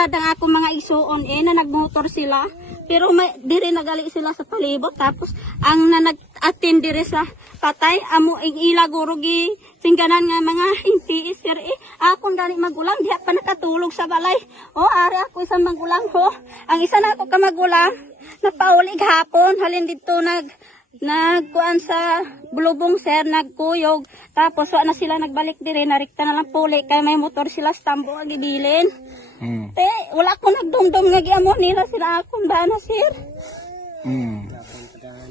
katulad ng ako mga isuon na nagmotor sila. Pero may diri nagali sila sa palibot tapos ang nag-attend diri sa patay amo ing ila gurugi singganan nga mga MPS sir akon gani magulang diha pa nakatulog sa balay. Ari ako isang magulang Ang isa na ako ka magulang napaulig hapon halin dito nagkuan sa bulubong sir nagkuyog tapos wa na sila nagbalik diri narikta na lang puli kay may motor sila stambo gibilin. Wala ko nagdumdum nga giamon nila sila akong bana sir.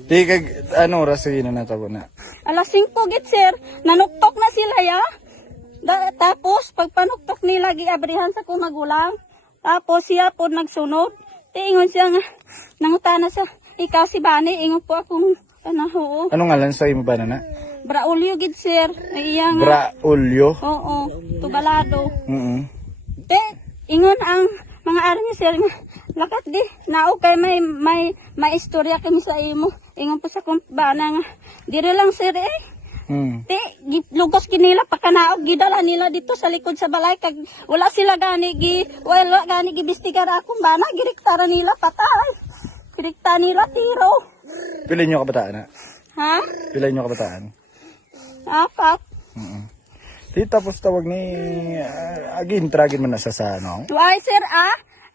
Kag ano oras na natabo na? Alas 5 git sir, nanuktok na sila ya. Tapos pagpanuktok nila giabrihan sa kong magulang. Tapos siya po nagsunod. Ingon siya nga nangutana sa ikaw si Bani ingon po akong anaho. Ano ngalan sa imo ba na? Braulio gid sir. Iya nga. Braulio? Oo, tubalado. Ingon ang mga army sir lakat di nao kay may istorya kami sa imo. Ingon po sa kumpana nga dire lang sir lugos kinila pakanaog gidala nila dito sa likod sa balay kag wala sila gani gibistigar akong bana girektara nila patay. Girikta nila tiro. Pila nyo kabataan na? Ha? Pila nyo kabataan? 4. Tapos tawag ni tragin man na siya sa ano? Why sir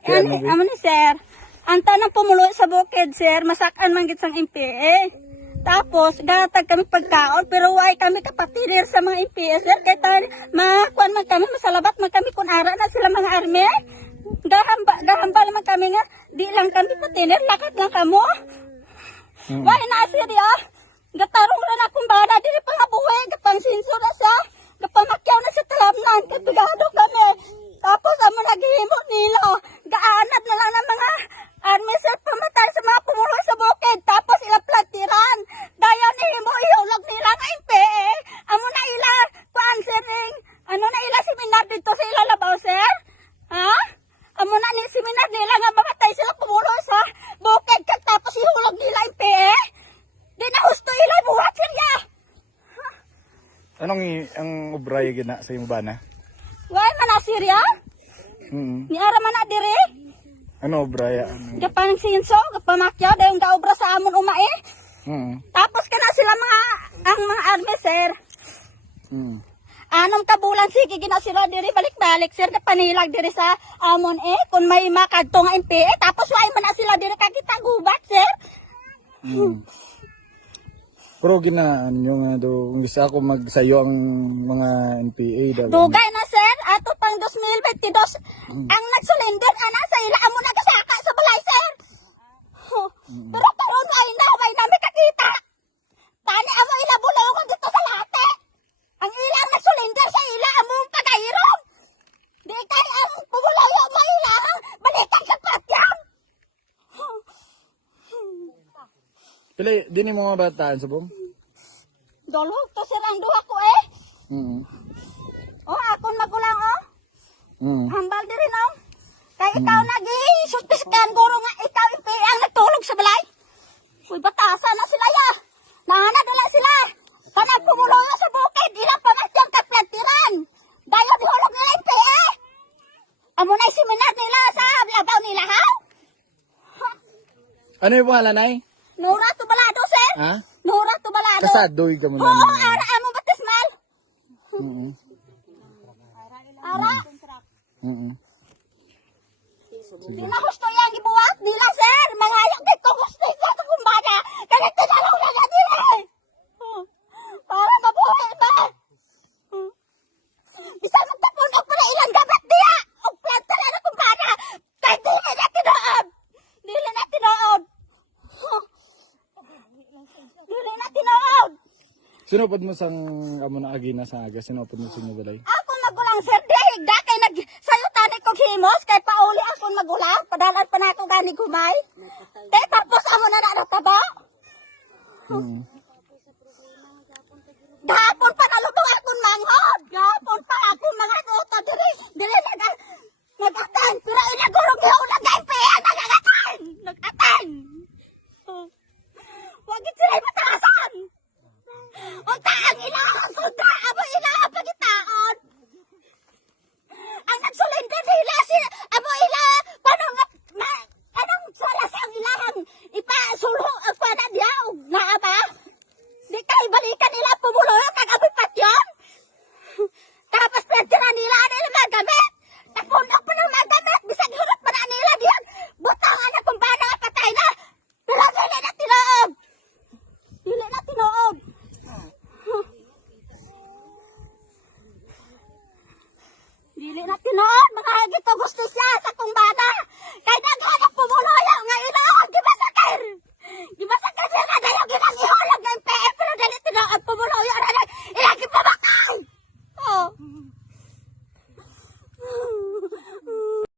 amo ni sir. Anta nang pumulo sa bukid sir, masakan man gid sang MPA. Tapos gatag kami pagkaon pero why kami kapatirir sa mga MPA sir kay makuan man kami masalabat man kami kun ara na sila mga army. Gahamba naman kami nga di lang kami patinir lakat lang kamo. Why na sir gatarong ra na akong bana dili pa nga buhay gapang sinso na sa gapamakyaw na sa talamnan katugado kami. Tapos amo naghihimo nila gaanad na lang ng mga army sir pamatay sa mga pumulo sa bukid tapos ila platiran dayon ni himo iulog nila nga MPA amo na ila kuan sering ano na ila seminar dito sa ila labaw sir amo na ni seminar nila nga mamatay sila pumulo sa bukid kag tapos ihulog nila MPA di na husto ila buhat sir Anong ang obraya gina sa imo bana? Why man na Syria? Ni ara man na dire? Ano obraya? Gapanang sinso, gapamakyaw dayong gaobra sa amon umae. Tapos kana sila ang mga army sir. Anong kabulan sige gina sila diri balik-balik sir kapanilag diri sa amon kun may makadto nga MPA tapos why man na sila diri kakita gubat sir. Pero ginaan nyo nga do, kung gusto ako magsayo ang mga NPA. Dugay na sir, ato pang 2022, ang nagsulinder, sa ila amo nagasaka sa balay sir. Pero karon ay namin kakita. Tani amo ila bulungon dito sa late. Ang ilang nagsulinder sa ila amo pagayron. Di kay ang pumulayo mo ila, balikan sa patyam. Pili, di ni mga bataan sa bong? Dolog to sir ang duha ko akon magulang Hambal diri no. Kay ikaw nagi-sutiskan guro nga ikaw ang nagtulog sa balay. Uy batasa na sila ya. Nahanadala sila. Kanang pumulo sa bukid, ila pa matyang kaplatiran. Dayon hulog nila MPA. Amo na seminar nila sa labaw nila ha. Ano yung pangalan ay? Nora Tubalado, sir. Ha? Nora Tubalado. Kasadoy ka mo na. Oo, ara amo batismal. Ara. Di na gusto yang gibuhat nila, sir. Mga ayok din ko gusto sa kumbana. Kaya tinalaw na nga nila. Para mabuhay ba? Bisa magtapon ko pa na ilang gabat niya. O planta na kumbana. Kahit dili na tinood. Dili na tinood. Dili na tinood. Sinupad mo sang amo na agina sa aga, sinupad mo sa inyo balay? Ako magulang sir, dihigda kay nagsayo tani kong himos, kay pauli ako magulang, padalan pa na ako gani gumay. Kay tapos amo na nataba. Gahapon pa nalubong akong manghod. Gahapon pa akong mga goto diri. Diri nag